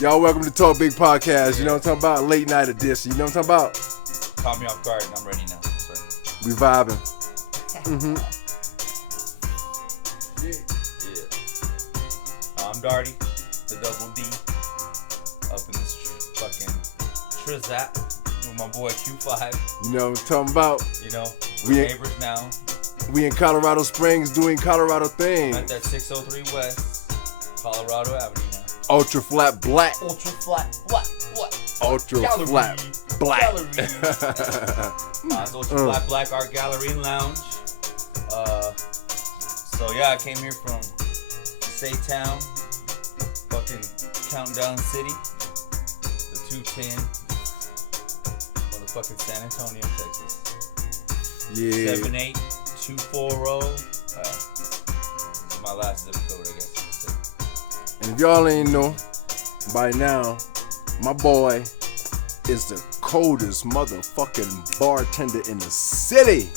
Y'all welcome to Talk Big Podcast. You know what I'm talking about? Late night edition. You know what I'm talking about? Caught me off guard and I'm ready now. Sorry. We vibing. Yeah. I'm Darty, the double D. Up in this fucking Trizap with my boy Q5. You know what I'm talking about? You know, We we're ain't- neighbors now. We in Colorado Springs doing Colorado things. At that 603 West, Colorado Avenue now. Ultra flat black. Ultra flat, black. Ultra Gallery. flat black. Gallery. It's Ultra Flat Black Art Gallery and Lounge. So yeah, I came here from Saytown, fucking Countdown City, the 210, motherfucking San Antonio, Texas. Yeah. 78240. This is my last zip code, I guess you could say. And if y'all ain't know by now, my boy is the coldest motherfucking bartender in the city.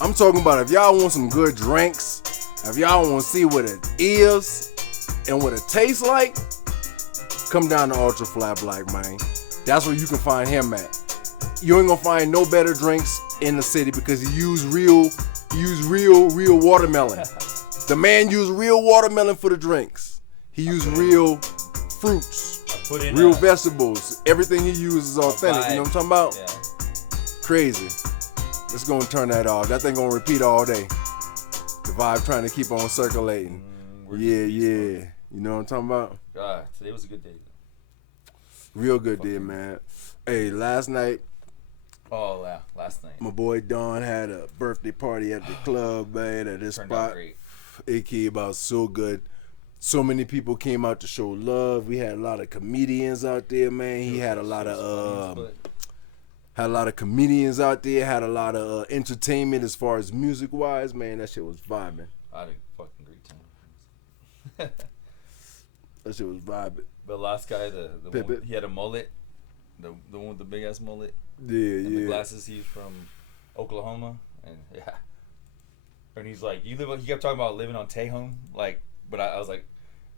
I'm talking about if y'all want some good drinks, if y'all want to see what it is and what it tastes like, come down to Ultra Flat Black, man. That's where you can find him at. You ain't gonna find no better drinks in the city because he used real watermelon. The man used real watermelon for the drinks. He used real fruits, real vegetables. Everything he uses is authentic. You know what I'm talking about? Yeah. Crazy. Let's go and turn that off. That thing gonna repeat all day. The vibe trying to keep on circulating. Yeah. You know what I'm talking about? God, today was a good day. Real good day, man. Hey, last night, Oh, yeah, last night. my boy Don had a birthday party at the club, man, at this Turned out spot. great. It came out so good. So many people came out to show love. We had a lot of comedians out there, man. He had a lot of comedians out there. Had a lot of entertainment as far as music wise, man. That shit was vibing. I had a fucking great time. That shit was vibing. The last guy, the one, he had a mullet. The one with the big ass mullet. And the glasses, he's from Oklahoma. And yeah. And he's like, he kept talking about living on Tejon. Like, but I was like,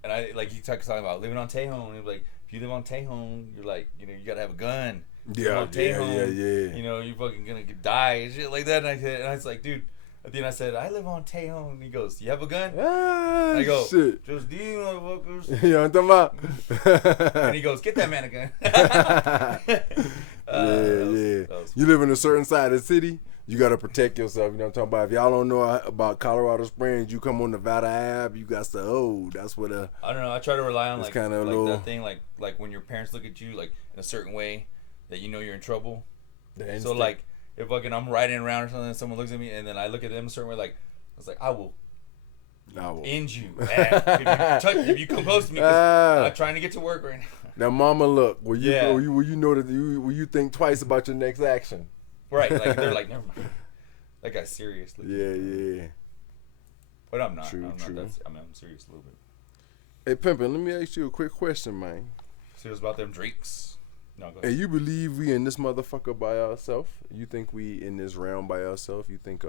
and I like, he kept talking about living on Tejon. And he was like, if you live on Tejon, you're like, you know, you gotta have a gun. Yeah. You know, you're fucking gonna die and shit like that. And I was like, dude. At the end I said, I live on Tejon. And he goes, you have a gun? Ah, I go, shit. just these motherfuckers. You know what I'm talking about? And he goes, get that man a gun. Yeah. You live in a certain side of the city, you got to protect yourself. You know what I'm talking about? If y'all don't know about Colorado Springs, you come on Nevada Ave, you got to, that's what I don't know. I try to rely on like that thing, like when your parents look at you like in a certain way that you know you're in trouble. the So instinct. like if fucking I'm riding around or something and someone looks at me and then I look at them a certain way, like I was like, I will end you. If you come close to me, 'cause I'm trying to get to work right now. Now, mama, look, will you know that will you think twice about your next action? Right, like they're like, never mind. That guy's serious. Yeah. But I'm not. True. I'm serious a little bit. Hey, Pimpin', let me ask you a quick question, man. Serious about them drinks. No, go Hey, ahead. you believe we in this motherfucker by ourselves? You think we in this realm by ourselves? You think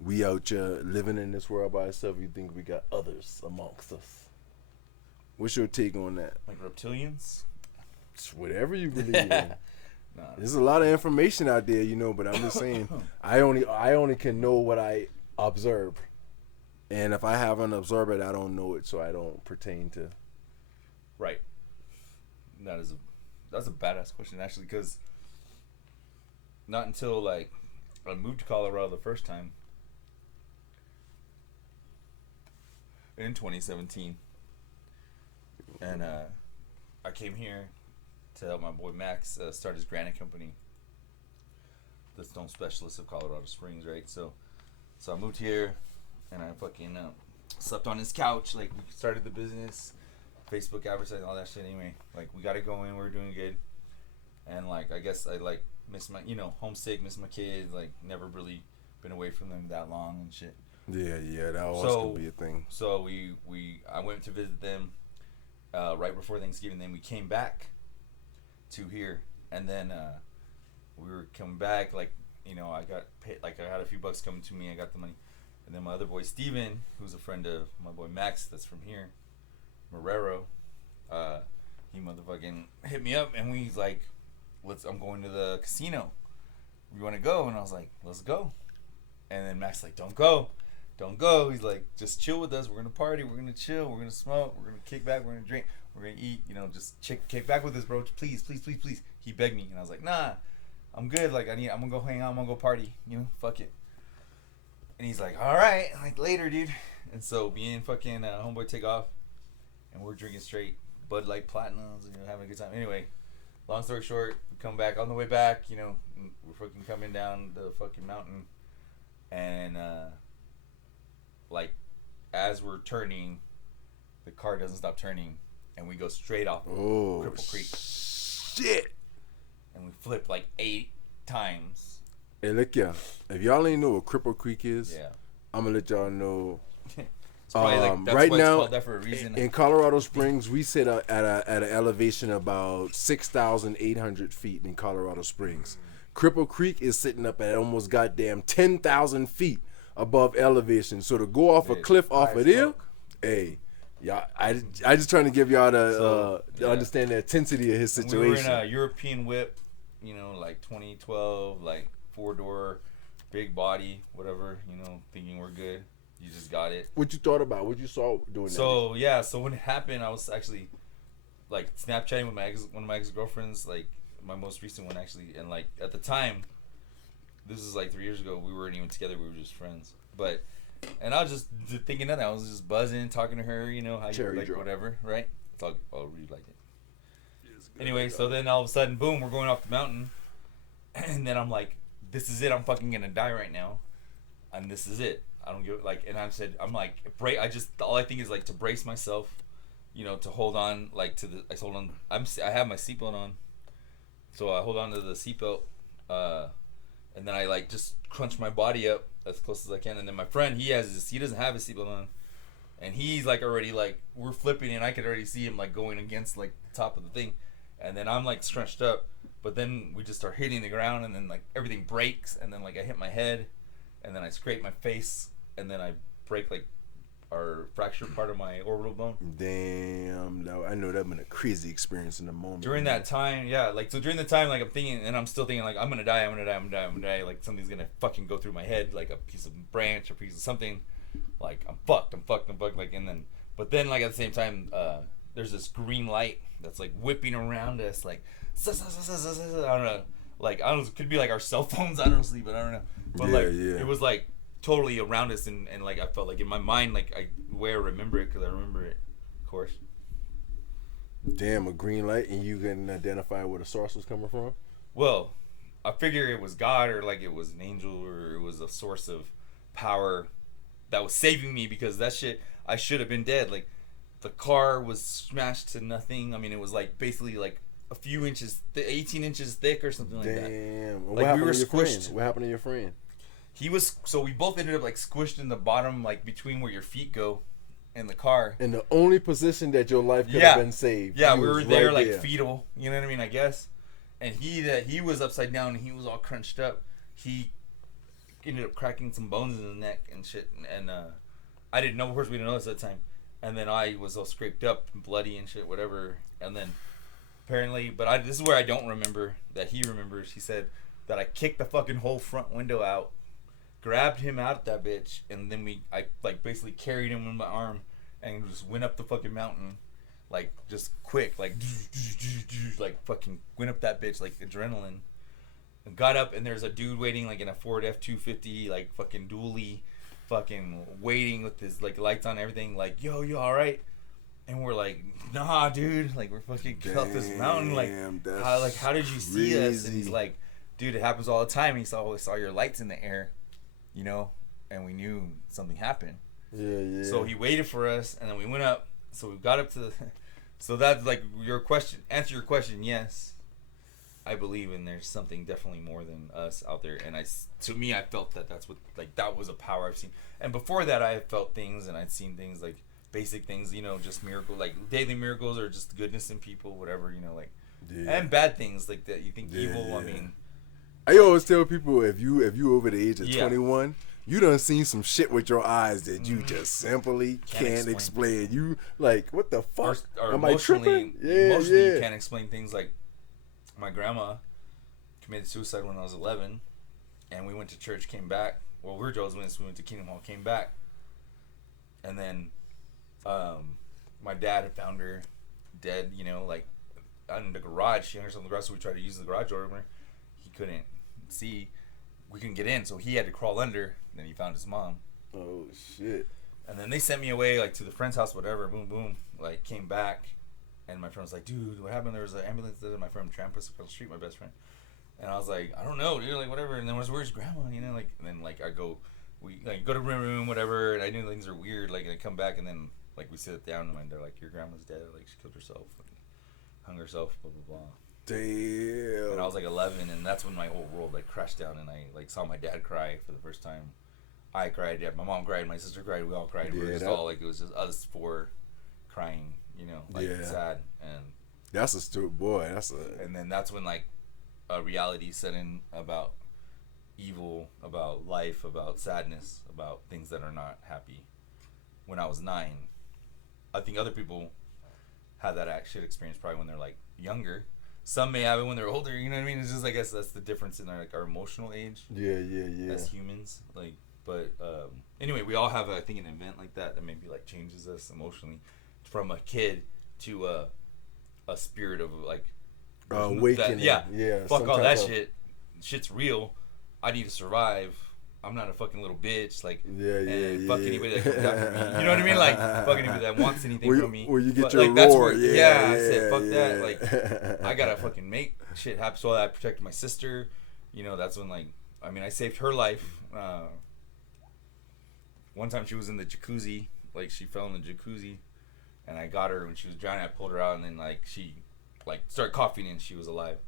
we out here living in this world by ourselves? You think we got others amongst us? What's your take on that? Like reptilians? It's whatever you believe in. Nah. There's a lot of information out there, you know, but I'm just saying, I only can know what I observe. And if I haven't observed it, I don't know it, so I don't pertain to. Right. That's a badass question actually, because not until like I moved to Colorado the first time in 2017, and I came here to help my boy Max start his granite company, the stone specialist of Colorado Springs, right? So I moved here, and I fucking slept on his couch. Like we started the business. Facebook advertising, all that shit anyway. Like, we got it going, we're doing good. And, like, I guess I, like, miss my, homesick, miss my kids. Like, never really been away from them that long and shit. Yeah, that also could be a thing. So, I went to visit them right before Thanksgiving. Then we came back to here. And then we were coming back, like, I got paid, like, I had a few bucks coming to me. I got the money. And then my other boy, Steven, who's a friend of my boy Max, that's from here, Marrero, he motherfucking hit me up, and we like, I'm going to the casino. We want to go, and I was like, let's go. And then Max like, don't go. He's like, just chill with us. We're gonna party. We're gonna chill. We're gonna smoke. We're gonna kick back. We're gonna drink. We're gonna eat. You know, just kick back with us, bro. Please. He begged me, and I was like, nah, I'm good. Like, I'm gonna go hang out. I'm gonna go party. You know, fuck it. And he's like, all right, like later, dude. And so me and fucking homeboy take off, and we're drinking straight Bud Light Platinums, you know, having a good time. Anyway, long story short, we come back. On the way back, you know, we're fucking coming down the fucking mountain, and like as we're turning, the car doesn't stop turning, and we go straight off Cripple Creek. Shit! And we flip like 8 times. Hey, look, yeah. If y'all ain't know what Cripple Creek is, Yeah. I'm gonna let y'all know. It's probably that's right why now, it's called that for a reason. in Colorado Springs, we sit at an elevation about 6,800 feet in Colorado Springs. Cripple Creek is sitting up at almost goddamn 10,000 feet above elevation. So to go off a cliff off of there, hey, yeah, I just trying to give y'all to understand the intensity of his situation. We were in a European whip, you know, like 2012, like 4-door, big body, whatever, you know, thinking we're good. You just got it. What you thought about? What you saw doing that? So when it happened, I was actually like Snapchatting with one of my ex-girlfriends, like my most recent one actually, and like at the time, this is like 3 years ago, we weren't even together, we were just friends. But and I was just thinking of that. I was just buzzing, talking to her, you know, how you like drop. Whatever, right? It's all really like it. Anyway, so then all of a sudden, boom, we're going off the mountain, and then I'm like, this is it. I'm fucking gonna die right now, and this is it. I don't give like, and I'm like, all I think is like to brace myself, you know, to hold on, like I have my seatbelt on, so I hold on to the seatbelt, and then I like just crunch my body up as close as I can, and then my friend, he doesn't have his seatbelt on, and he's like already like, we're flipping, and I could already see him like going against like the top of the thing, and then I'm like scrunched up, but then we just start hitting the ground, and then like everything breaks, and then like I hit my head, and then I scrape my face, and then I break like or fracture part of my orbital bone. Damn, I know that'd been a crazy experience in the moment. During that time, yeah, like so during the time, like I'm thinking, and I'm still thinking like I'm gonna die, like something's gonna fucking go through my head, like a piece of branch or piece of something, like I'm fucked, like, and then but then like at the same time, there's this green light that's like whipping around us, like I don't know, like I don't know, it could be like our cell phones, honestly, but I don't know, but it was like totally around us, and like I felt like in my mind, like the way I remember it, because I remember it, of course. Damn, a green light, and you can identify where the source was coming from? Well, I figure it was God, or like it was an angel, or it was a source of power that was saving me, because that shit, I should have been dead. Like the car was smashed to nothing. I mean, it was like basically like a few inches, 18 inches thick or something like that. Damn. Like we were squished. What happened to your friend? So we both ended up like squished in the bottom, like between where your feet go in the car. In the only position that your life could have been saved. Yeah, we were there like fetal, you know what I mean, I guess. And he was upside down, and he was all crunched up. He ended up cracking some bones in the neck and shit. And I didn't know, of course we didn't know this at the time. And then I was all scraped up and bloody and shit, whatever. And then apparently, this is where I don't remember that he remembers. He said that I kicked the fucking whole front window out, grabbed him out that bitch, and then I like basically carried him in my arm and just went up the fucking mountain, like just quick, like fucking went up that bitch like adrenaline, and got up, and there's a dude waiting like in a Ford F-250 like fucking dually, fucking waiting with his like lights on and everything, like yo all right, and we're like nah dude, like we're fucking up this mountain, like how did you see us? And he's like, dude, it happens all the time. He always saw your lights in the air, you know, and we knew something happened. Yeah. So he waited for us, and then we went up. So we got up to the. So that's like your question. Answer your question. Yes, I believe in there's something definitely more than us out there. And to me, I felt that's what, like, that was a power I've seen. And before that, I had felt things, and I'd seen things like basic things, you know, just miracle, like daily miracles, or just goodness in people, whatever, you know, like, and bad things like that. You think evil. I mean. I always tell people, if you over the age of 21, you done seen some shit with your eyes that you just simply can't explain. You like, what the fuck? Or Am I tripping? Emotionally, you can't explain things like my grandma committed suicide when I was 11, and we went to church, came back. Well, we were Jehovah's Witnesses. We went to Kingdom Hall, came back, and then my dad had found her dead, you know, like in the garage. She hung herself in the garage, so we tried to use the garage door opener. He couldn't see. We couldn't get in, so he had to crawl under. And then he found his mom. Oh, shit. And then they sent me away, like, to the friend's house, whatever. Boom, boom. Like, came back. And my friend was like, dude, what happened? There was an ambulance there. My friend tramped us across the street, my best friend. And I was like, I don't know, dude. Like, whatever. And then where's grandma? You know, like, and then, like, I go, we, like, go to room, whatever. And I knew things are weird. Like, and I come back, and then, like, we sit down, and they're like, your grandma's dead. Like, she killed herself and hung herself, blah, blah, blah. Damn. And I was like 11, and that's when my whole world like crashed down, and I like saw my dad cry for the first time. I cried, yeah, my mom cried, my sister cried, we all cried. We were just all like, it was just us four crying, you know, like sad. And that's a stupid boy. And then that's when like a reality set in about evil, about life, about sadness, about things that are not happy. When I was 9, I think other people had that shit experience probably when they're like younger. Some may have it when they're older, you know what I mean? It's just, I guess that's the difference in our, like, our emotional age. Yeah. As humans. Like, but, anyway, we all have, I think, an event like that maybe, like, changes us emotionally from a kid to a spirit of, like, awakening. Yeah. Fuck all that shit. Shit's real. I need to survive. I'm not a fucking little bitch, like, fuck anybody that comes after me. You know what I mean? Like, fuck anybody that wants anything from me. Where you get but, your like, roar. that's where, I said, fuck that. Like, I gotta fucking make shit happen. So I protected my sister. You know, that's when, like, I mean, I saved her life. One time she was in the jacuzzi. Like, she fell in the jacuzzi. And I got her when she was drowning. I pulled her out, and then, like, she, like, started coughing, and she was alive.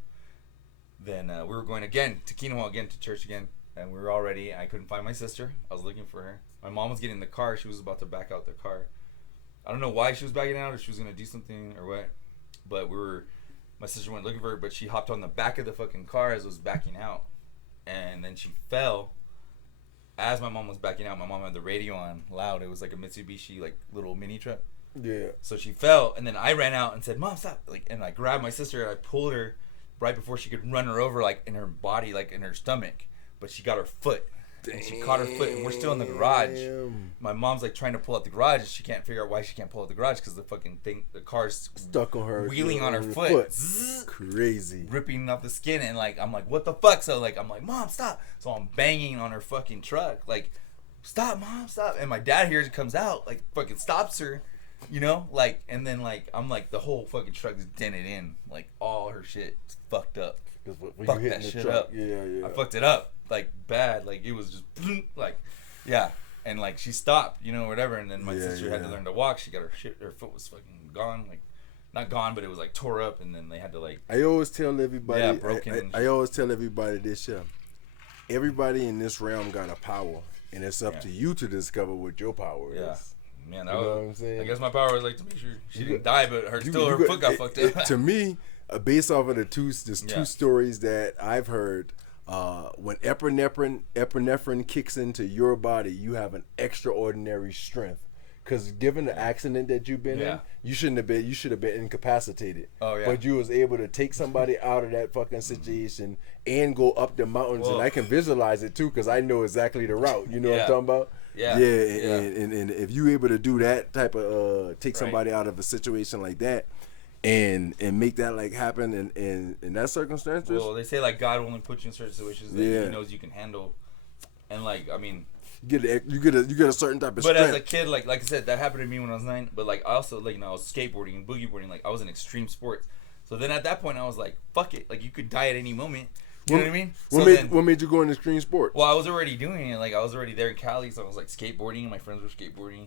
Then we were going again to Kingdom Hall, again to church again. And we were all ready. I couldn't find my sister. I was looking for her. My mom was getting in the car. She was about to back out the car. I don't know why she was backing out, or she was going to do something or what. But my sister went looking for her, but she hopped on the back of the fucking car as it was backing out. And then she fell. As my mom was backing out, my mom had the radio on loud. It was like a Mitsubishi, like, little mini truck. Yeah. So she fell, and then I ran out and said, Mom, stop. Like, and I grabbed my sister, and I pulled her right before she could run her over, like, in her body, like, in her stomach. But she got her foot. And she caught her foot, and we're still in the garage. My mom's like trying to pull out the garage, and she can't figure out why she can't pull out the garage because the fucking thing, the car's stuck on her, wheeling on her foot. Zzz, crazy, ripping off the skin, and like I'm like, what the fuck? So like I'm like, Mom, stop. So I'm banging on her fucking truck, like, stop, Mom, stop. And my dad hears it, comes out, like fucking stops her, you know, like, and then like I'm like the whole fucking truck is dented in, like all her shit fucked up. Fuck that shit up. Yeah. I fucked it up. Like bad, like it was just like, yeah, and like she stopped, you know, whatever, and then my sister had to learn to walk. She got her foot was fucking gone, like not gone, but it was like tore up, and then they had to like. I always tell everybody, broken. I always tell everybody this, everybody in this realm got a power, and it's up to you to discover what your power is. Yeah, man, you know what I'm saying? I guess my power was like to make sure she didn't die, but her foot got fucked up. To me, based off of the two stories that I've heard. When epinephrine kicks into your body, you have an extraordinary strength. Because given the accident that you've been in, you should have been incapacitated. Oh yeah. But you was able to take somebody out of that fucking situation and go up the mountains. Whoa. And I can visualize it too, because I know exactly the route. You know what I'm talking about? Yeah. And if you able to do that type of take somebody out of a situation like that. And make that like happen in that circumstances. Well, they say like God only puts you in certain situations that He knows you can handle, and like I mean, you get a certain type of. But strength. as a kid, like I said, that happened to me when I was 9. But like I also like I was skateboarding and boogie boarding. Like I was in extreme sports. So then at that point I was like, fuck it, like you could die at any moment. You know what I mean? What made you go into extreme sports? Well, I was already doing it. Like I was already there in Cali, so I was like skateboarding, and my friends were skateboarding.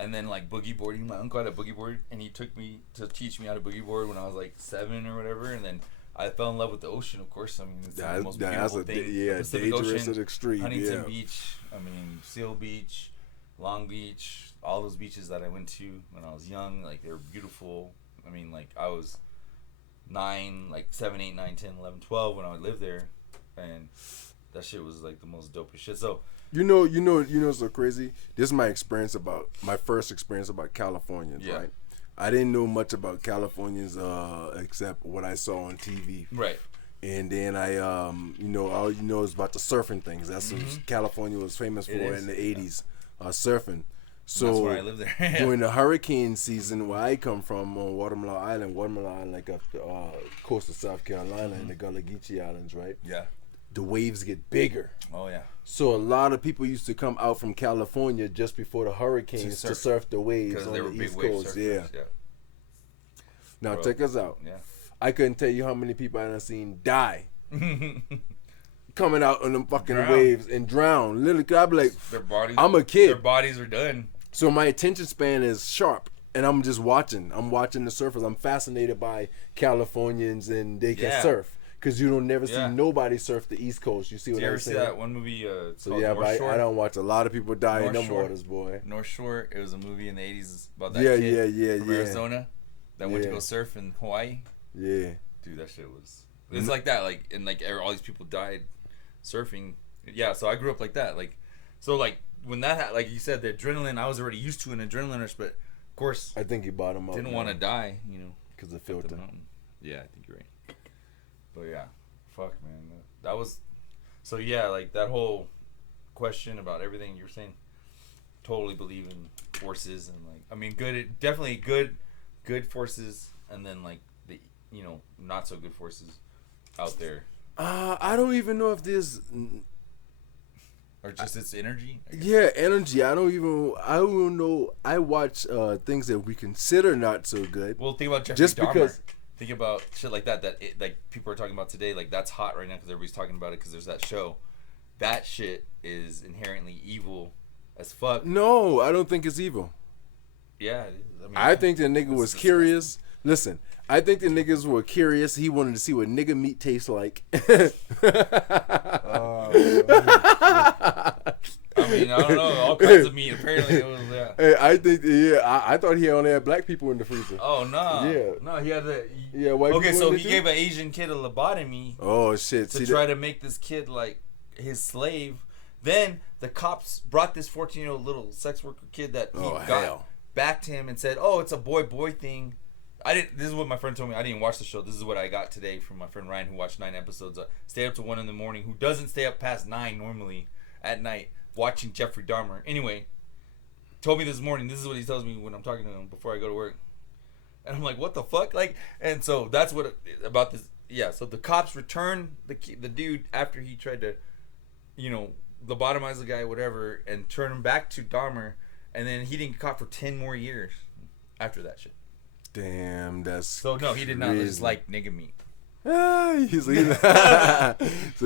And then like boogie boarding, my uncle had a boogie board, and he took me to teach me how to boogie board when I was like 7 or whatever. And then I fell in love with the ocean, of course. I mean, it's the most beautiful thing. Yeah, Pacific dangerous Ocean, and extreme. Huntington Beach, I mean, Seal Beach, Long Beach, all those beaches that I went to when I was young, like they were beautiful. I mean, like I was 9, like 7, 8, 9, 10, 11, 12 when I would live there, and That shit was like the most dopest shit. So you know, so crazy. This is my first experience about Californians, right? I didn't know much about Californians except what I saw on TV. Right. And then I, all you know is about the surfing things. That's what California was famous for in the 80s, surfing. So that's where I live there. during the hurricane season, where I come from on Watermelon Island, like up the coast of South Carolina and the Gullah Geechee Islands, right? Yeah. The waves get bigger. Oh, yeah. So a lot of people used to come out from California just before the hurricanes to surf the waves on the East Coast. Yeah. Now check us out. Yeah. I couldn't tell you how many people I done seen die coming out on them fucking waves and drown. Literally, I'd be like, I'm a kid. Their bodies are done. So my attention span is sharp, and I'm just watching. I'm watching the surfers. I'm fascinated by Californians, and they can surf. Because you don't never see nobody surf the East Coast. You see what I'm saying? You ever see that one movie? So yeah, but I don't watch a lot of people die in them waters, boy. North Shore. It was a movie in the 80s about that kid from Arizona that went to go surf in Hawaii. Yeah. Dude, that shit was... It's like that, like, and like all these people died surfing. Yeah, so I grew up like that. Like, so like when that like you said, the adrenaline, I was already used to an adrenaline rush, but of course I think you bought him up. Didn't want to die, because of filter. Yeah, I think you're right. But yeah, fuck, man, that was. So yeah, like that whole question about everything you were saying. Totally believe in forces and like, I mean, definitely good forces, and then like the not so good forces out there. I don't even know if there's. Or just its energy? Yeah, energy. I don't know. I watch things that we consider not so good. Well, think about Jeffrey Dahmer. Because think about shit like that like people are talking about today. Like that's hot right now because everybody's talking about it because there's that show. That shit is inherently evil as fuck. No, I don't think it's evil. Yeah, it is. I think the nigga was curious. Listen, I think the niggas were curious. He wanted to see what nigga meat tastes like. I mean, I don't know. All kinds of meat. Apparently, it was, yeah. Hey, I think, I thought he only had black people in the freezer. Oh, no. Yeah. No, he had the... white okay, people so he gave an Asian kid a lobotomy. Oh, shit. To try to make this kid, like, his slave. Then the cops brought this 14-year-old little sex worker kid that he got back to him and said, oh, it's a boy-boy thing. This is what my friend told me. I didn't watch the show. This is what I got today from my friend Ryan, who watched 9 episodes. Stayed up to 1 in the morning, who doesn't stay up past 9 normally at night, watching Jeffrey Dahmer. Anyway, told me this morning, this is what he tells me when I'm talking to him before I go to work. And I'm like, what the fuck? Like, and so that's what, about this, yeah, so the cops returned the dude after he tried to, lobotomize the guy, whatever, and turn him back to Dahmer, and then he didn't get caught for 10 more years after that shit. Damn, that's so no, he did not just like nigga meat. So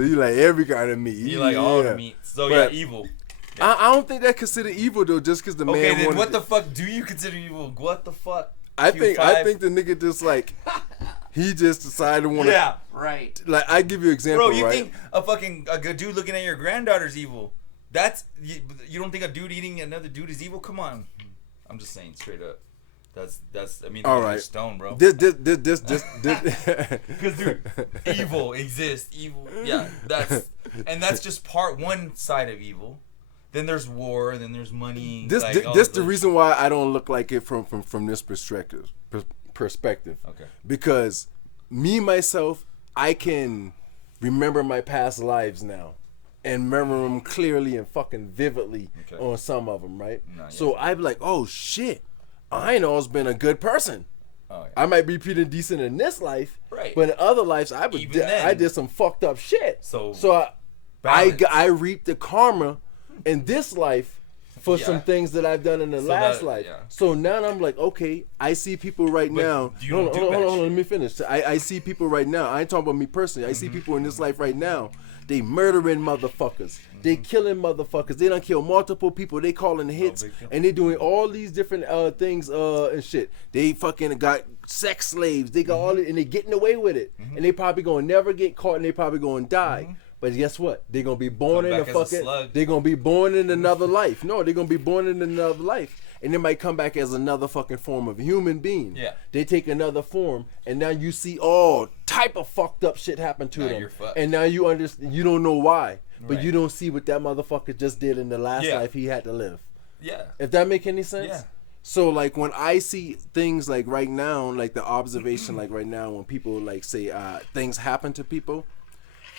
you like every kind of meat. You like all the meat. So but yeah, evil. Yeah. I don't think that considered evil though, just because the man. Okay, then what the fuck do you consider evil? What the fuck? I think the nigga just like he just decided to want to. Yeah, right. Like I give you an example. Bro, you right? think a good dude looking at your granddaughter's evil? That's you don't think a dude eating another dude is evil? Come on, I'm just saying straight up. That's I mean, all right. Stone, bro. This. Because dude, evil exists. Evil, yeah. That's just part one side of evil. Then there's war. Then there's money. This the reason why I don't look like it from this perspective. Okay. Because me myself, I can remember my past lives now, and remember them clearly and fucking vividly on some of them, right? So I'd be like, oh shit. I know I've been a good person. Oh, yeah. I might be pretty decent in this life, right? But in other lives, I did some fucked up shit. So I reaped the karma in this life for some things that I've done in the last life. Yeah. So now I'm like, okay, I see people right now. Hold on, let me finish. I see people right now. I ain't talking about me personally. I see people in this life right now. They murdering motherfuckers. They killing motherfuckers. They done kill multiple people. They calling hits. And they doing all these different things and shit. They fucking got sex slaves. They got all it, and they getting away with it. And they probably gonna never get caught, and they probably gonna die. But guess what? They're gonna be born in a fucking. They're gonna be born in another life. No, they're gonna be born in another life. And they might come back as another fucking form of human being. Yeah. They take another form, and now you see all type of fucked up shit happen to them. And now you understand. You don't know why. but you don't see what that motherfucker just did in the last life he had to live. Yeah. If that make any sense? Yeah. So like when I see things like right now, like the observation, like right now when people like say things happen to people,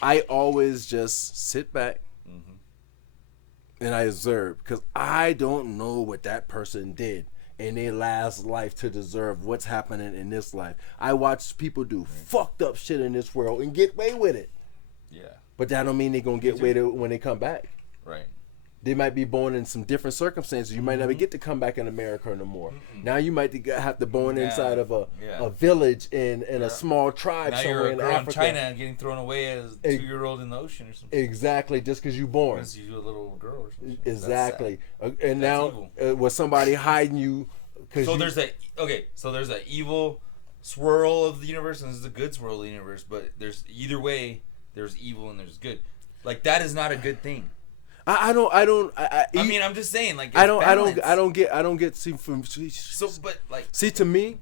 I always just sit back and I observe, because I don't know what that person did in their last life to deserve what's happening in this life. I watch people do fucked up shit in this world and get away with it. Yeah. But that don't mean they're going to get away with it when they come back. Right. They might be born in some different circumstances. You might never get to come back in America no more. Now you might have to born inside of a village in a small tribe now somewhere in Africa. Now you're a girl in China and getting thrown away as a 2-year-old in the ocean or something. Exactly, just because you're born. Because you're a little girl or something. Exactly. And now was somebody hiding you? So there's that evil swirl of the universe, and there's the good swirl of the universe. But there's either way, there's evil and there's good. Like that is not a good thing. I mean, I'm just saying, like, I don't get see to me,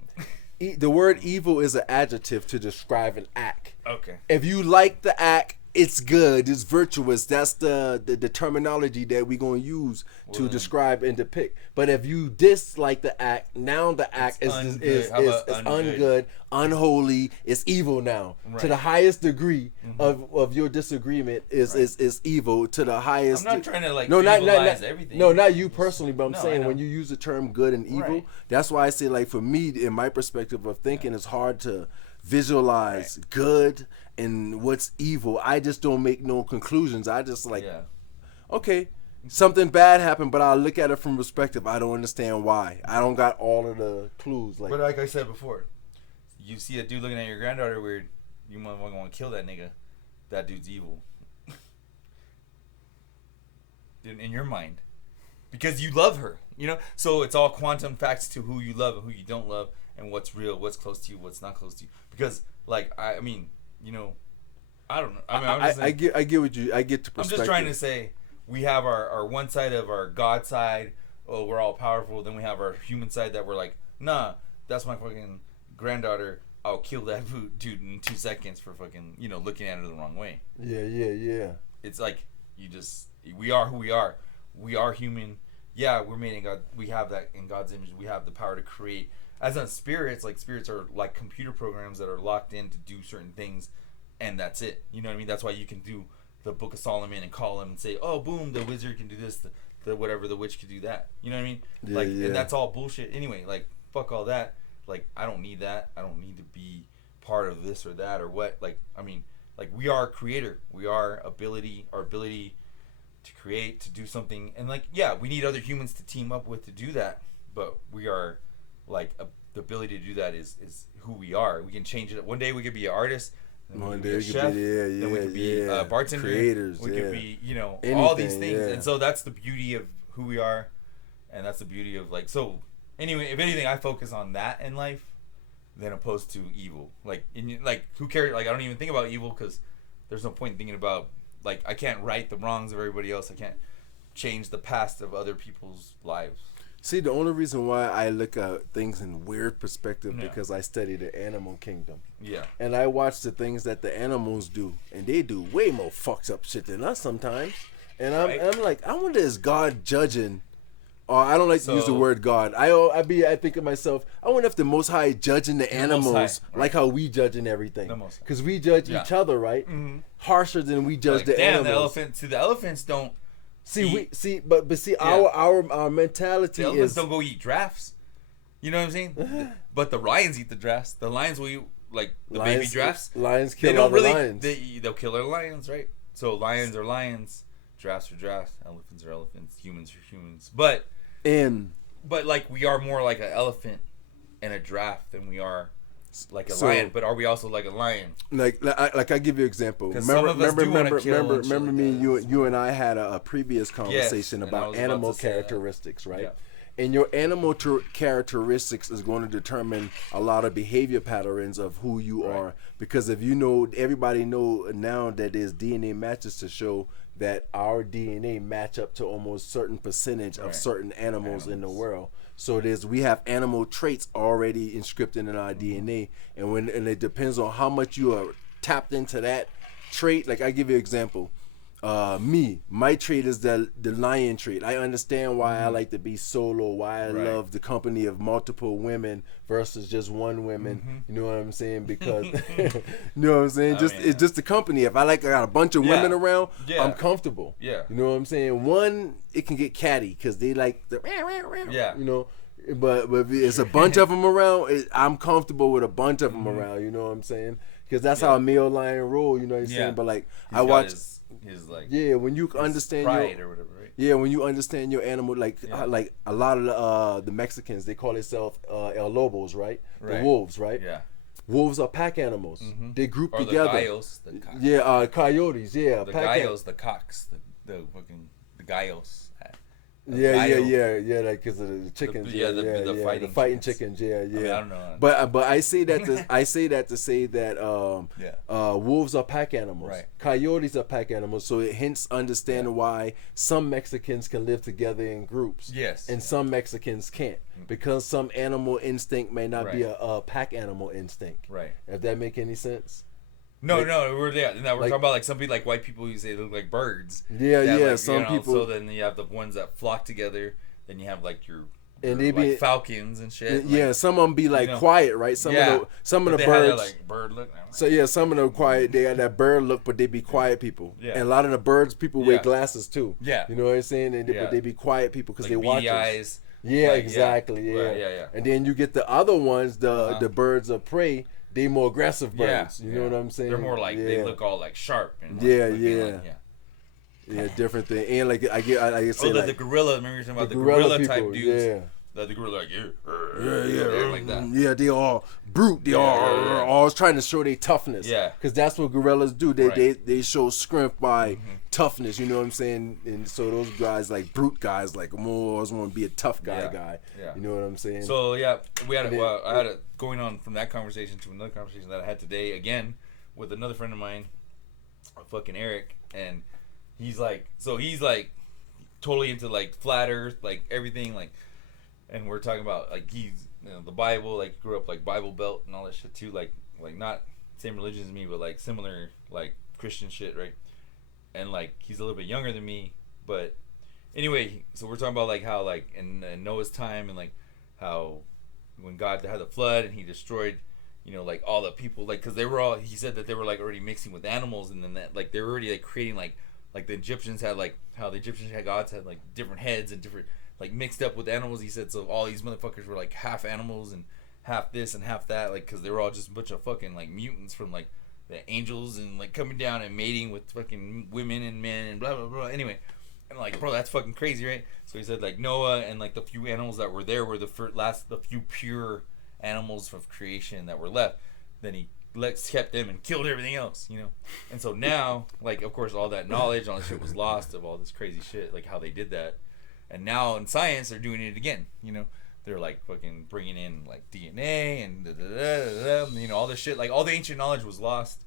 the word evil is an adjective to describe an act. Okay. If you like the act, it's good, it's virtuous. That's the terminology that we're going to use to describe and depict. But if you dislike the act, now the act is ungood, unholy, it's evil now. Right. To the highest degree of your disagreement is evil. To the highest. I'm not trying to evilize everything. No, not you personally, but I'm saying when you use the term good and evil, that's why I say, like, for me, in my perspective of thinking, it's hard to visualize good and what's evil. I just don't make no conclusions. I just okay, something bad happened, but I'll look at it from perspective. I don't understand why. I don't got all of the clues. But like I said before, you see a dude looking at your granddaughter weird, you might want to kill that nigga. That dude's evil. In your mind. Because you love her, you know? So it's all quantum facts to who you love and who you don't love, and what's real, what's close to you, what's not close to you. Because, like, I mean, you know, I don't know. I get what you. I get the perspective. I'm just trying to say, we have our one side of our God side. Oh, we're all powerful. Then we have our human side that we're like, nah, that's my fucking granddaughter. I'll kill that dude in 2 seconds for fucking, you know, looking at her the wrong way. Yeah. It's like we are who we are. We are human. Yeah, we're made in God. We have that in God's image. We have the power to create. As in spirits, like spirits are like computer programs that are locked in to do certain things, and that's it. You know what I mean? That's why you can do the Book of Solomon and call him and say, oh, boom, the wizard can do this, the whatever, the witch can do that. You know what I mean? And that's all bullshit. Anyway, like, fuck all that. Like, I don't need that. I don't need to be part of this or that or what. Like, I mean, like, we are a creator. We are our ability to create, to do something. And, like, yeah, we need other humans to team up with to do that. But we are, like, the ability to do that is who we are. We can change it. One day we could be an artist. One day we could be, then we could be a bartender. Creators, we could be, you know, anything, all these things. And so that's the beauty of who we are. And that's the beauty of, like, so anyway, if anything, I focus on that in life than opposed to evil. Like, who cares? Like, I don't even think about evil because there's no point in thinking about, like, I can't right the wrongs of everybody else. I can't change the past of other people's lives. See, the only reason why I look at things in weird perspective because I study the animal kingdom. Yeah. And I watch the things that the animals do, and they do way more fucked up shit than us sometimes. And I'm like, I wonder, is God judging? Or I don't like to use the word God. I think of myself, I wonder if the Most High judging the animals like how we judging everything. Because we judge each other, right? Mm-hmm. Harsher than we judge the animals. The elephants don't. But our mentality the elephants don't go eat giraffes. You know what I'm saying? But the lions eat the giraffes. The lions will eat, like, the baby giraffes. Lions kill all the lions. They'll kill their lions, right? So lions are lions, giraffes are giraffes, elephants are elephants, humans are humans. But like, we are more like an elephant and a giraffe than we are like a lion. But are we also like a lion? Like I give you an example. Remember me and you and I had a previous conversation about animal characteristics, right? Yeah. And your animal characteristics is going to determine a lot of behavior patterns of who you are. Because if you know, everybody know now that there's DNA matches to show that our DNA match up to almost certain percentage of certain animals in the world. So we have animal traits already inscripted in our DNA, and it depends on how much you are tapped into that trait. Like, I give you an example. My trait is the lion trait. I understand why I like to be solo, why I love the company of multiple women versus just one woman. You know what I'm saying? Because you know what I'm saying? It's just the company. If I got a bunch of women around, I'm comfortable. Yeah. You know what I'm saying? One, it can get catty because they like the you know. But if it's a bunch of them around, I'm comfortable with a bunch of them around. You know what I'm saying? Because that's how a male lion roll. You know what I'm saying? But like I watch. His like when you understand pride your or whatever, right? Yeah, when you understand your animal, like a lot of the Mexicans, they call themselves El Lobos, right? The wolves, right? Yeah. Wolves are pack animals. They group or together. The gallos, the cocks. Coyotes. Yeah, the gallos, the cocks, the fucking the gallos. Yeah, like because of the chickens. The fighting chickens. Yeah. I mean, I don't know. But I say that to say that wolves are pack animals. Right. Coyotes are pack animals. So it hence understanding why some Mexicans can live together in groups. Yes. And some Mexicans can't because some animal instinct may not be a pack animal instinct. Right. If that make any sense. No, we're talking about like some people, like white people, you say they look like birds. Yeah, some people. So then you have the ones that flock together. Then you have like your they be like falcons and shit. Yeah, some of them be like quiet, right? Some of the birds. Like bird look. So some of them quiet. They got that bird look, but they be quiet people. Yeah. And a lot of the birds people wear glasses too. Yeah. You know what I'm saying? But they be quiet people because they watch eyes. Yeah, exactly. Yeah. And then you get the other ones, the birds of prey. They more aggressive birds. You know what I'm saying? They're more like they look all like sharp. And different thing. And like I say the gorilla. Remember you talking about the gorilla people, type dudes? Yeah. The gorilla like like that. Yeah, they all brute. They all always trying to show their toughness. Yeah. Because that's what gorillas do. They show strength by toughness. You know what I'm saying? And so those guys like brute guys like always want to be a tough guy. Yeah. You know what I'm saying? So we had I had going on from that conversation to another conversation that I had today again with another friend of mine, fucking Eric, and he's like totally into like flat earth, like everything, like. And we're talking about like he's the Bible, like grew up like Bible Belt and all that shit too, like not same religion as me, but like similar like Christian shit, right? And like he's a little bit younger than me, but anyway, so we're talking about like how like in Noah's time and like how when God had the flood and he destroyed, like all the people, like because he said that they were like already mixing with animals, and then that like they were already like creating like the Egyptians had like how the Egyptians had gods had like different heads and different. Like mixed up with animals, he said. So all these motherfuckers were like half animals and half this and half that, like because they were all just a bunch of fucking like mutants from like the angels and like coming down and mating with fucking women and men and blah blah blah. Anyway, and like bro, that's fucking crazy, right? So he said like Noah and like the few animals that were there were the few pure animals of creation that were left. Then he kept them and killed everything else, And so now, like of course, all that knowledge, all that shit was lost of all this crazy shit, like how they did that. And now in science, they're doing it again. They're like fucking bringing in like DNA and all this shit. Like all the ancient knowledge was lost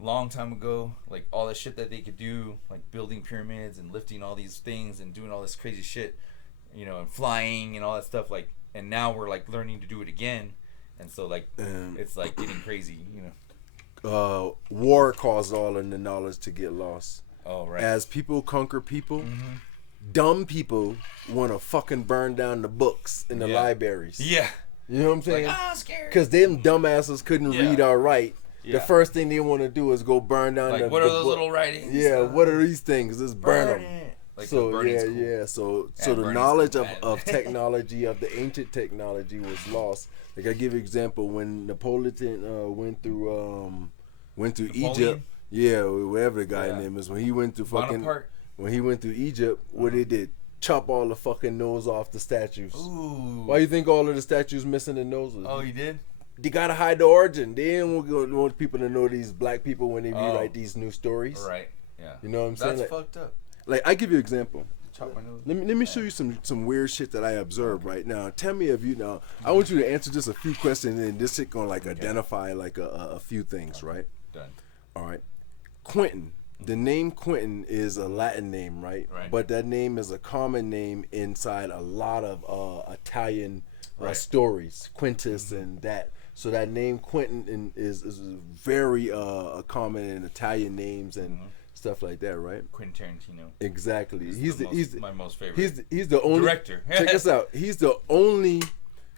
a long time ago. Like all the shit that they could do, like building pyramids and lifting all these things and doing all this crazy shit, and flying and all that stuff. Like, and now we're like learning to do it again. And so like it's like getting crazy. War caused all of the knowledge to get lost. Oh right. As people conquer people. Dumb people want to fucking burn down the books in the libraries. Yeah. You know what I'm saying? Like, I'm scared. Because them dumbasses couldn't read or write. Yeah. The first thing they want to do is go burn down the what are those little writings? Yeah, what are these things? Just burn them. Like so So the knowledge of technology, of the ancient technology was lost. Like I give you an example, when Napoleon went through Egypt. Yeah, whatever the guy's name is. When he went to fucking... When he went to Egypt, what they did, chop all the fucking nose off the statues. Ooh. Why you think all of the statues missing the noses? Oh, he did? They gotta hide the origin. They didn't want people to know these black people when they rewrite these new stories. Right. Yeah. You know what I'm saying? That's fucked up. Like I give you an example. Chop my nose. Let me show you some weird shit that I observed right now. Tell me if I want you to answer just a few questions, and this shit gonna like identify like a few things, right? Done. All right. Quentin. The name Quentin is a Latin name, right? But that name is a common name inside a lot of Italian stories, Quintus and that. So that name Quentin is very common in Italian names and stuff like that, right? Quentin Tarantino. Exactly. He's my most favorite. He's the only director. Check this out. He's the only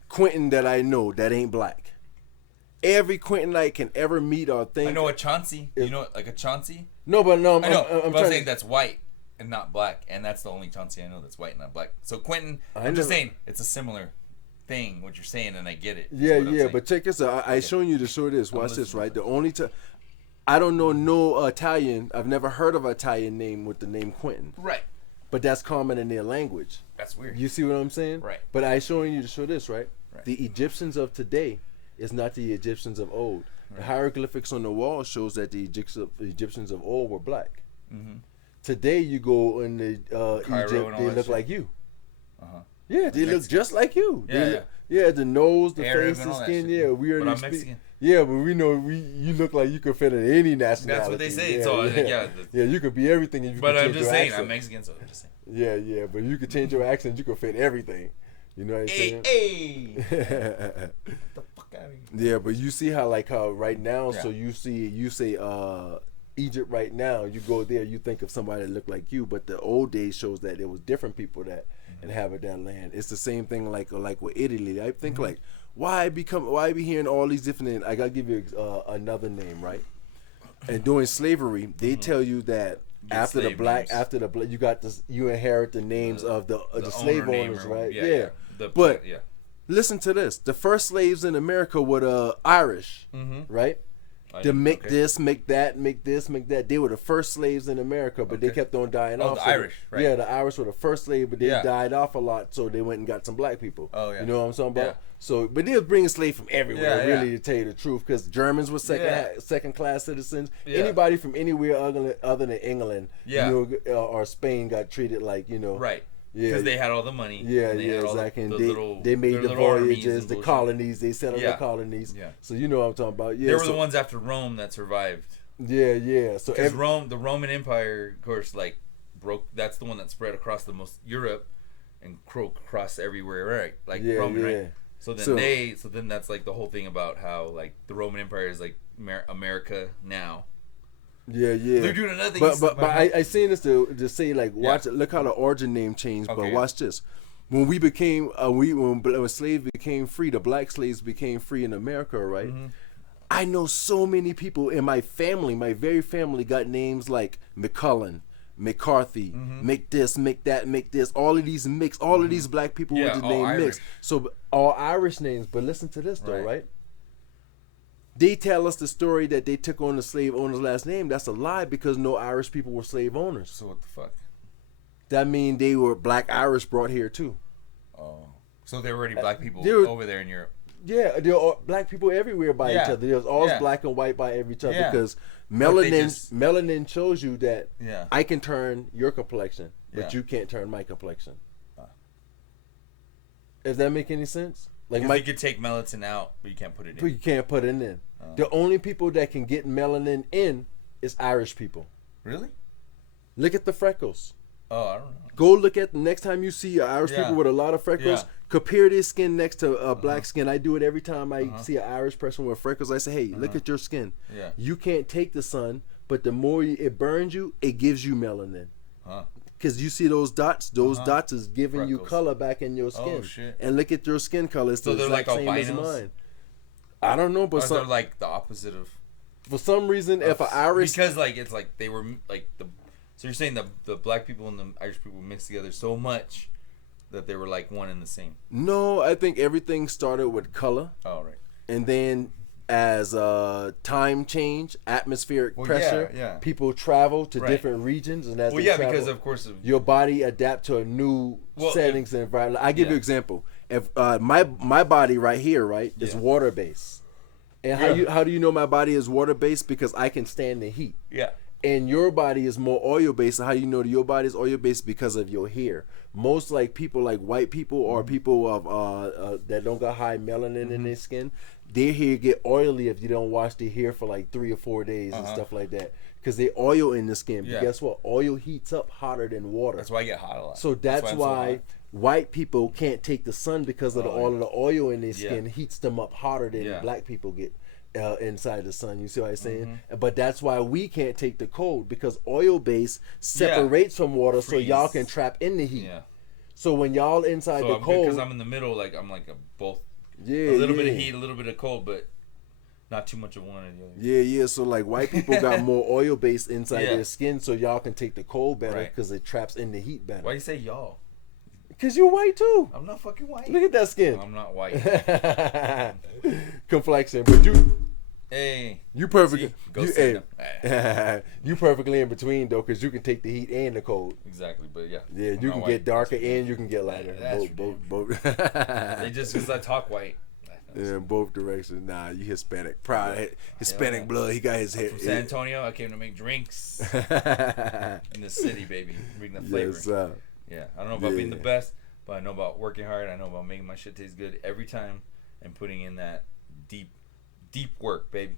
Quentin that I know that ain't black. Every Quentin I can ever meet or think. I know a Chauncey. You know, like a Chauncey. No, but no, I know. I'm but I'm saying that's white and not black, and that's the only Chauncey I know that's white and not black. So Quentin, I'm just saying it's a similar thing what you're saying, and I get it. Yeah. But check this out. I showing you to show this. Watch this, right? The only time I don't know no Italian. I've never heard of an Italian name with the name Quentin. Right. But that's common in their language. That's weird. You see what I'm saying? Right. But I showing you to show this, right? Right. The Egyptians of today is not the Egyptians of old. Right. The hieroglyphics on the wall shows that the Egyptians of old were black. Mm-hmm. Today you go in the Egypt, they look like you. Uh-huh. Yeah, they look just like you. Yeah, the nose, the face, the skin. Yeah, we are. But I'm Mexican. Yeah, but we know you look like you could fit in any nationality. That's what they say. Yeah, you could be everything. If you but could I'm just saying, accent. I'm Mexican, so I'm just saying. Yeah, but you could change your accent. You could fit everything. You know what I'm saying? Hey. Get the fuck out of here. Yeah, but you see how right now. Yeah. So you say Egypt right now. You go there, you think of somebody that look like you, but the old days shows that there was different people that inhabit that land. It's the same thing like with Italy. I think why be hearing all these different names? I gotta give you another name, right? And during slavery, they tell you that after the black, you inherit the names of the slave owners, right? Yeah. Listen to this: the first slaves in America were Irish, right? To make this, make that, make this, make that. They were the first slaves in America, but they kept on dying off. The Irish, right? Yeah, the Irish were the first slave, but they died off a lot, so they went and got some black people. Oh, yeah. You know what I'm talking about? Yeah. So, but they were bringing slaves from everywhere, really, to tell you the truth, because Germans were second class citizens. Yeah. Anybody from anywhere other than England, or Spain, got treated like, right. Yeah, because they had all the money. Yeah, exactly. They made the voyages, the colonies. They set up the colonies. Yeah. So you know what I'm talking about. Yeah, they were the ones after Rome that survived. Yeah. So because the Roman Empire, of course, broke. That's the one that spread across the most Europe and across everywhere, right? Roman, right? So then that's the whole thing about how the Roman Empire is America now. Yeah. They're doing another thing. But I seen this to say watch it. Look how the origin name changed. Okay, but watch this. When we became when slaves became free, the black slaves became free in America, right? Mm-hmm. I know so many people in my family, my very family, got names like McCullen, McCarthy, make this, make that, make this. All of these mix. All of these black people with the name mix. So all Irish names. But listen to this though, right? They tell us the story that they took on the slave owner's last name. That's a lie because no Irish people were slave owners. So what the fuck? That mean they were black Irish brought here too. Oh. So there were already black people over there in Europe. Yeah, there are black people everywhere by each other. There's always black and white by each other because melanin shows you that I can turn your complexion, but you can't turn my complexion. Does that make any sense? You could take melatonin out, but you can't put it in. You can't put it in. The only people that can get melanin in is Irish people. Really? Look at the freckles. Oh, I don't know. Go look at the next time you see Irish people with a lot of freckles. Compare their skin next to black skin. I do it every time I see an Irish person with freckles. I say, hey, look at your skin. Yeah. You can't take the sun, but the more it burns you, it gives you melanin. Because you see those dots dots is giving freckles. You color back in your skin. Oh, shit. And look at your skin color. It's so the exact same albinos? As mine. I don't know, but they're the opposite of. For some reason, if an Irish because they were so you're saying the black people and the Irish people mixed together so much that they were one and the same. No, I think everything started with color. Oh right. And then as time change, atmospheric pressure, people travel to different regions, and as because of course your body adapt to a new settings and environment. I give you an example. If my body right here, is water based, and how do you know my body is water based? Because I can stand the heat. Yeah. And your body is more oil based. So how do you know that your body is oil based? Because of your hair. Most people white people or people of that don't got high melanin in their skin, their hair get oily if you don't wash their hair for 3 or 4 days and stuff like that. Because they oil in the skin. But guess what? Oil heats up hotter than water. That's why I get hot a lot. So that's why white people can't take the sun because of all of the oil in their skin heats them up hotter than black people get. inside the sun. You see what I'm saying? But that's why we can't take the cold, because oil base separates from water, so y'all can trap in the heat. Yeah. So when y'all inside the cold, because I'm in the middle, like I'm like both. Yeah. A little bit of heat, a little bit of cold, but not too much of one or the other. Yeah. So like white people got more oil base inside their skin, so y'all can take the cold better because it traps in the heat better. Why you say y'all? Because you're white too. I'm not fucking white. Look at that skin. I'm not white. Complexion, but you. Hey. You perfect. You perfectly in between though, because you can take the heat and the cold. Exactly, but yeah. Yeah, you can get darker and you can get lighter. Both. They just because I talk white. Yeah, in both directions. Nah, you Hispanic. Proud Hispanic blood. He got his hair. From San Antonio, I came to make drinks in the city, baby. Bring the flavor. Yes, sir. Yeah, I don't know about being the best, but I know about working hard. I know about making my shit taste good every time and putting in that deep work, baby.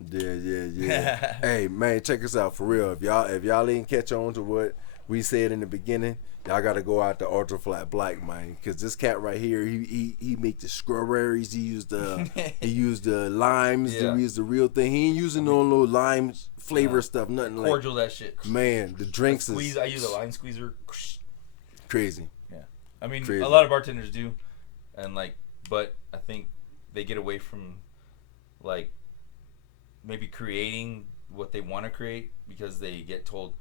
Yeah. Hey, man, check us out for real. If y'all didn't catch on to what we said in the beginning, y'all got to go out to Ultra Flat Black, man, because this cat right here, he make the strawberries. He used the limes. He used the real thing. He ain't using no little lime flavor stuff. Nothing cordial like that shit. Man, the drinks is. I use a lime squeezer. Crazy. Yeah, I mean a lot of bartenders do, and but I think they get away from like maybe creating what they want to create because they get told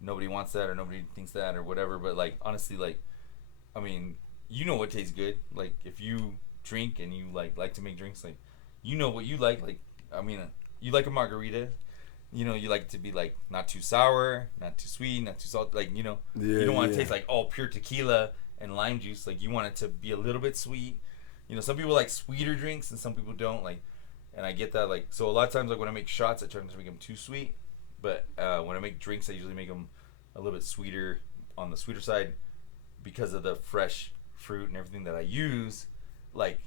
nobody wants that or nobody thinks that or whatever. But like honestly, like I mean, you know what tastes good. Like if you drink and you like to make drinks, like you know what you like. Like I mean, you like a margarita. You know, you like it to be like not too sour, not too sweet, not too salty. Like you don't want to taste like all pure tequila and lime juice. Like you want it to be a little bit sweet. You know, some people like sweeter drinks and some people don't. Like, and I get that. Like, so a lot of times, like when I make shots, I try to make them too sweet. But when I make drinks, I usually make them a little bit sweeter on the sweeter side because of the fresh fruit and everything that I use. Like,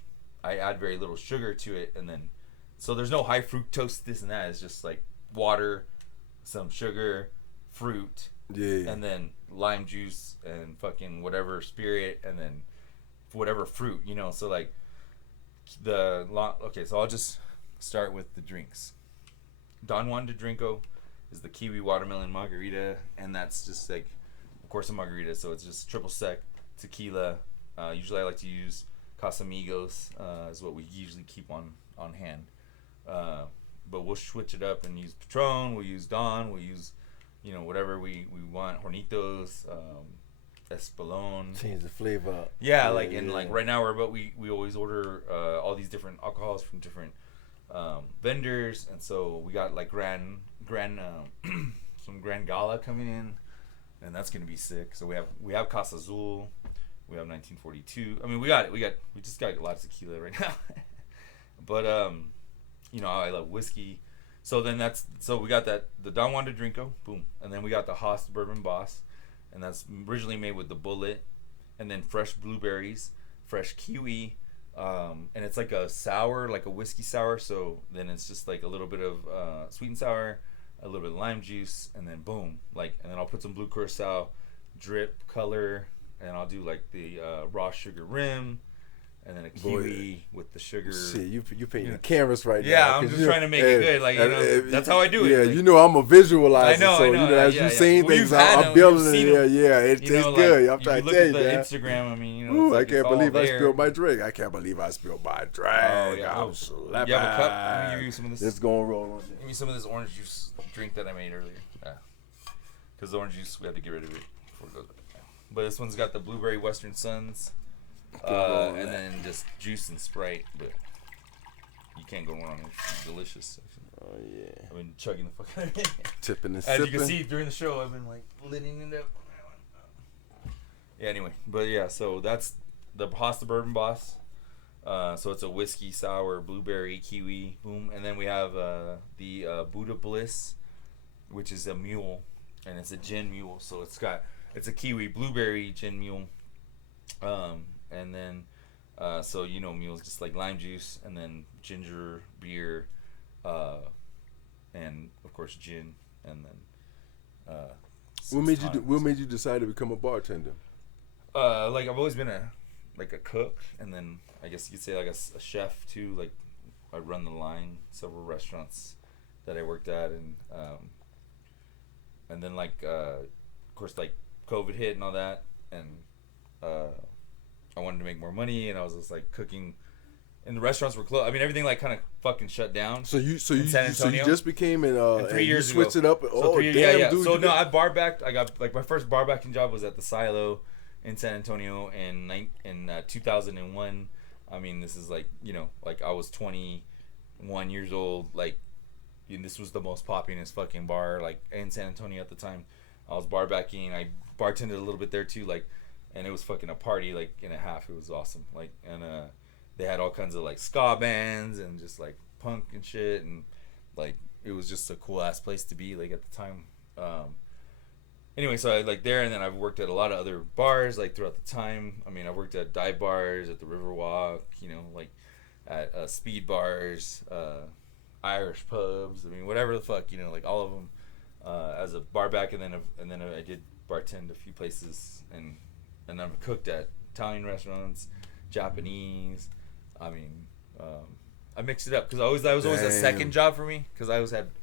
I add very little sugar to it, and then so there's no high fructose this and that. It's just like water, some sugar, fruit, and then lime juice and fucking whatever spirit, and then whatever fruit, you know. So like so I'll just start with the drinks. Don Juan de Drinko is the kiwi watermelon margarita, and that's just like, of course, a margarita. So it's just triple sec tequila. Usually I like to use Casamigos is what we usually keep on hand. But we'll switch it up and use Patron. We'll use Don. We'll use, whatever we want. Hornitos, Espolón. Change the flavor up. Yeah, like right now we always order all these different alcohols from different vendors, and so we got like Gran some Gran Gala coming in, and that's gonna be sick. So we have Casa Azul, we have 1942. I mean, we just got a lot of tequila right now, but I love whiskey. So then we got the Don Juan de Drinko, boom, and then we got the Haas Bourbon Boss, and that's originally made with the bullet, and then fresh blueberries, fresh kiwi, and it's like a sour, like a whiskey sour. So then it's just like a little bit of sweet and sour, a little bit of lime juice, and then boom, and then I'll put some blue curacao drip color, and I'll do like the raw sugar rim, and then a kiwi with the sugar. Shit, you painting the canvas right now. Yeah, I'm just trying to make it good. That's how I do it. Yeah, like, I'm a visualizer. I know. As you're saying things, I'm building it. Yeah, it tastes good. I'm trying to tell you, man. Instagram, I mean, Ooh, I can't believe I spilled my drink. I can't believe I spilled my drink. Oh, yeah. I'm slapping. You have a cup? Let me give you some of this. It's going to roll on. Give me some of this orange juice drink that I made earlier. Yeah. Because the orange juice, we have to get rid of it before it goes. Yeah. But this one's got the blueberry Western Suns. And then just juice and Sprite, but you can't go wrong. It's delicious. Oh yeah. I've been chugging the fuck out of it. Tipping and sipping. sipping. As you can see during the show, I've been like lidding it up. Yeah. Anyway, but yeah, so that's the Haas Bourbon Boss. So it's a whiskey sour, blueberry, kiwi, boom, and then we have the Buddha Bliss, which is a mule, and it's a gin mule. So it's a kiwi blueberry gin mule. And then, mules just like lime juice, and then ginger beer, and of course gin, and then. What made you decide to become a bartender? Like I've always been a cook, and then I guess you could say like a chef too. Like run the line, several restaurants that I worked at, and then like of course like COVID hit and all that, and I wanted to make more money, and I was just like cooking, and the restaurants were closed. I mean, everything like kind of fucking shut down. So you just became and 3 years you switched ago. it up. Dude, so no, I bar backed. I got like my first bar backing job was at the Silo in San Antonio in 2001. I mean, this is like, you know, like I was 21 years old. Like, you know, this was the most populous fucking bar like in San Antonio at the time. I was bar backing. I bartended a little bit there too. Like, and it was fucking a party like and a half. It was awesome. Like, and they had all kinds of like ska bands and just like punk and shit, and like it was just a cool ass place to be like at the time. Anyway, so I like there, and then I've worked at a lot of other bars like throughout the time. I mean, I worked at dive bars, at the Riverwalk, you know, like at speed bars, Irish pubs. I mean, whatever the fuck, you know, like all of them as a bar back, and then I did bartend a few places, and I've cooked at Italian restaurants, Japanese. I mean, I mixed it up because that was always a second job for me because I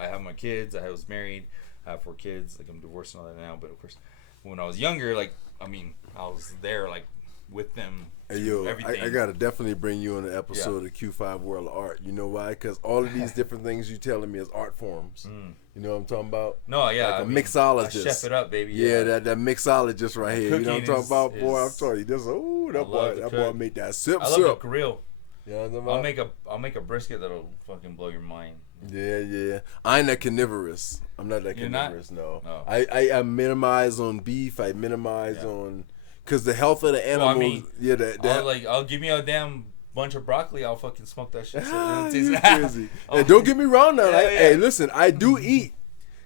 have my kids, I was married. I have 4 kids. Like, I'm divorced and all that now, but of course, when I was younger, like, I mean, I was there, like, with them. Hey, yo, everything. I gotta definitely bring you on an episode of Q5 World of Art. You know why? Because all of these different things you telling me is art forms. You know what I'm talking about? No, yeah, like mixologist. I chef it up, baby. Yeah, that mixologist right here. You know what I'm talking about, boy? I'm telling you, that boy made that sip. I love the grill. You know what I'm talking about? I'll make a brisket that'll fucking blow your mind. Yeah. I ain't that carnivorous. I'm not that carnivorous. No. I minimize on beef. I minimize on because the health of the animals. I'll give me a damn bunch of broccoli. I'll fucking smoke that shit. You crazy. Hey, don't get me wrong now. Hey, listen, I do eat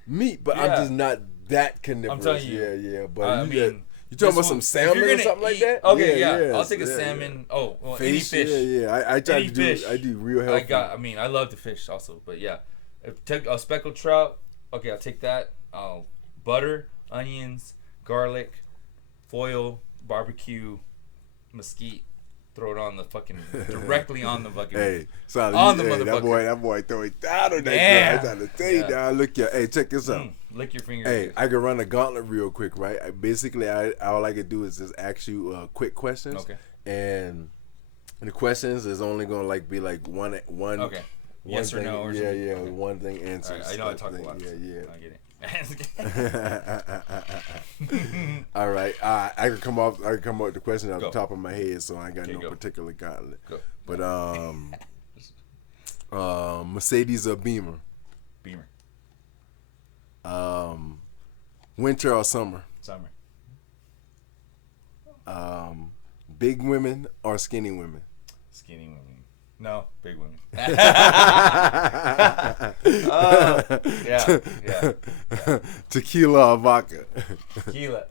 meat, but I'm just not that carnivorous. I'm telling you. Yeah. But you talking about some salmon or something like that? Okay, yeah. I'll take a salmon. Yeah. Oh, well, any fish. Yeah. I try to do. I do real healthy. I love the fish also, but yeah, take a speckled trout. Okay, I'll take that. Butter, onions, garlic, foil, barbecue, mesquite. Throw it on the fucking directly on the fucking. Hey, motherfucker. That boy throw it down on that girl. I'm trying to tell you now. Look, hey, check this out. Lick your fingers. Hey, I can run a gauntlet real quick, right? All I can do is just ask you quick questions. Okay. And the questions is only gonna be one. Okay. Yes or no or something. Yeah. One thing answers. Right, I know I talk a lot. Yeah. I get it. All right. I can come up with the question off the top of my head, so I ain't got no particular gauntlet. Go. But Mercedes or Beamer? Beamer. Winter or summer? Summer. Big women or skinny women? Skinny women. No, big women. Yeah. Tequila or vodka? Tequila.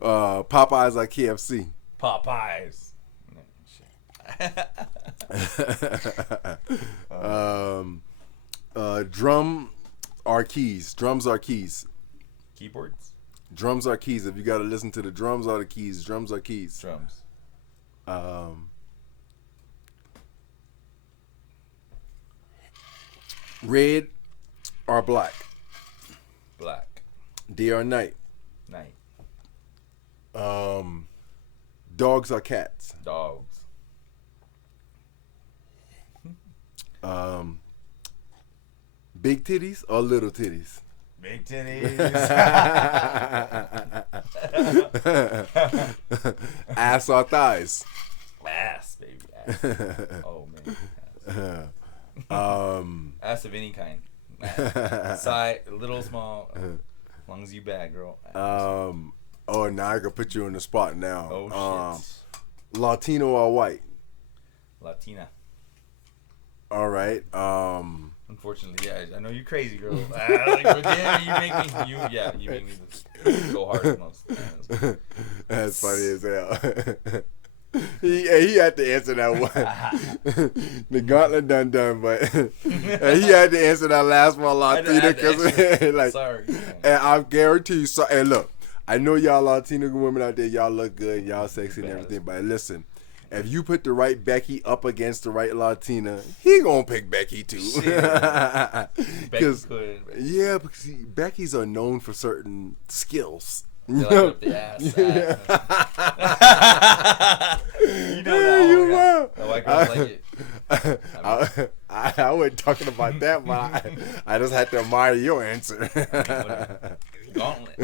Popeyes or KFC? Popeyes. Drum or keys? Drums or keys? Keyboards? Drums or keys? If you got to listen to the drums or the keys, drums or keys? Drums. Red or black? Black. Day or night? Night. Dogs or cats? Dogs. Big titties or little titties? Big titties. Ass or thighs? Ass, baby. Ass. Oh, man. Ass of any kind. Side, little, small. As long as you bad, girl. Oh, now I can put you on the spot now. Oh, shit. Latino or white? Latina. All right. Unfortunately, yeah, I know you're crazy, girl. You make me go hard the most. That's funny as hell. He had to answer that one. The gauntlet done, but he had to answer that last one, Latina, because sorry. And I guarantee you. So, and look, I know y'all Latino women out there, y'all look good, y'all sexy and everything, but listen, if you put the right Becky up against the right Latina, he gonna pick Becky too. Because Becky's are known for certain skills. They like up the ass. You know that. The white girls like it. I wasn't talking about that, but I just had to admire your answer. Gauntlet.